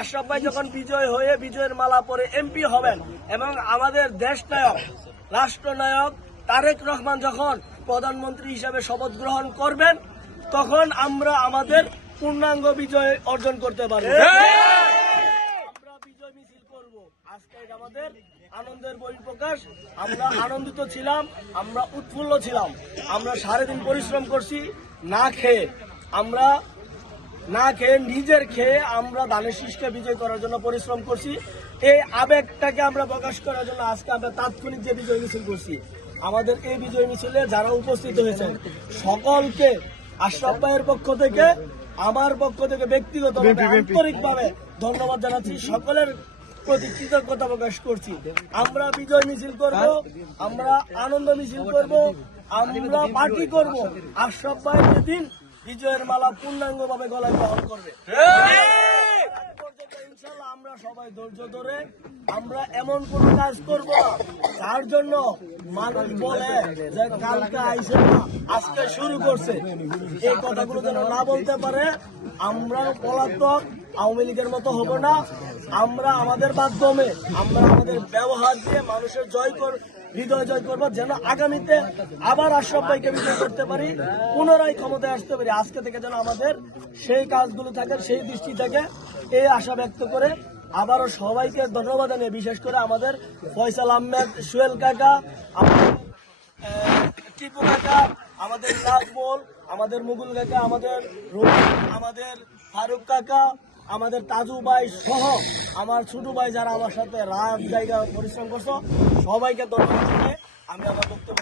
আশরাফ ভাই যখন বিজয় হয়ে বিজয়ের মালা পরে এমপি হবেন এবং আমাদের দেশ নায়ক রাষ্ট্রনায়ক তারেক রহমান যখন প্রধানমন্ত্রী হিসেবে শপথ গ্রহণ করবেন তখন আমরা আমাদের পূর্ণাঙ্গ বিজয় অর্জন করতে পারবো। আমরা বিজয় মিছিল করব। আজকে এটা আমাদের আনন্দের বহিঃপ্রকাশ। আমরা আনন্দিত ছিলাম, আমরা উৎফুল্ল ছিলাম। আমরা সারাদিন পরিশ্রম করছি না খেয়ে, নিজের খেয়ে আমরা ধানের শীষকে বিজয় করার জন্য পরিশ্রম করছি। এই আবেগটাকে আমরা প্রকাশ করার জন্য আজকে আমরা তাৎক্ষণিক যে বিজয় মিছিল করছি। আমাদের এই বিজয় মিছিলে যারা উপস্থিত হয়েছেন সকলকে আশরাফ ভাইয়ের পক্ষ থেকে, আমার পক্ষ থেকে ব্যক্তিগতভাবে আন্তরিকভাবে ধন্যবাদ জানাচ্ছি। সকলের প্রতি কৃতজ্ঞতা প্রকাশ করছি। আমরা বিজয় মিছিল করব, আমরা আনন্দ মিছিল করব, আমরা পার্টি করব। আশরাফ ভাই যেদিন বিজয়ের মালা পূর্ণাঙ্গভাবে গলায় বহন করবে ইনশাল্লাহ আমরা সবাই ধৈর্য ধরে আমরা এমন কোন কাজ করব না তার জন্য মানুষ বলে যে কালকে আইসে না আজকে শুরু করছে, এই কথাগুলো যেন না বলতে পারে। আমরা পলাতক আওয়ামী লীগের মতো হব না। আমরা আমাদের মাধ্যমে, আমরা আমাদের ব্যবহার দিয়ে মানুষের হৃদয় জয় করবো, যেন আগামীতে আবার আশরাফ ভাইকে বিজয় করতে পারি, পুনরায় ক্ষমতায় আসতে পারি। আজকে থেকে যেন আমাদের সেই কাজগুলো থাকে, সেই দৃষ্টি থাকে, এই আশা ব্যক্ত করে আবারও সবাইকে ধন্যবাদ জানিয়ে, বিশেষ করে আমাদের ফয়সাল আহমেদ, সোহেল কাকা, আমাদের টিপু কাকা, আমাদের নাজমুল, আমাদের মুগুল কাকা, আমাদের রবি, আমাদের ফারুক কাকা, আমাদের তাজু ভাই সহ আমার ছোট ভাই যারা আমার সাথে রাত জায়গা পরিশ্রম করছো, সবাইকে ধন্যবাদ দিয়ে আমি আমার বক্তব্য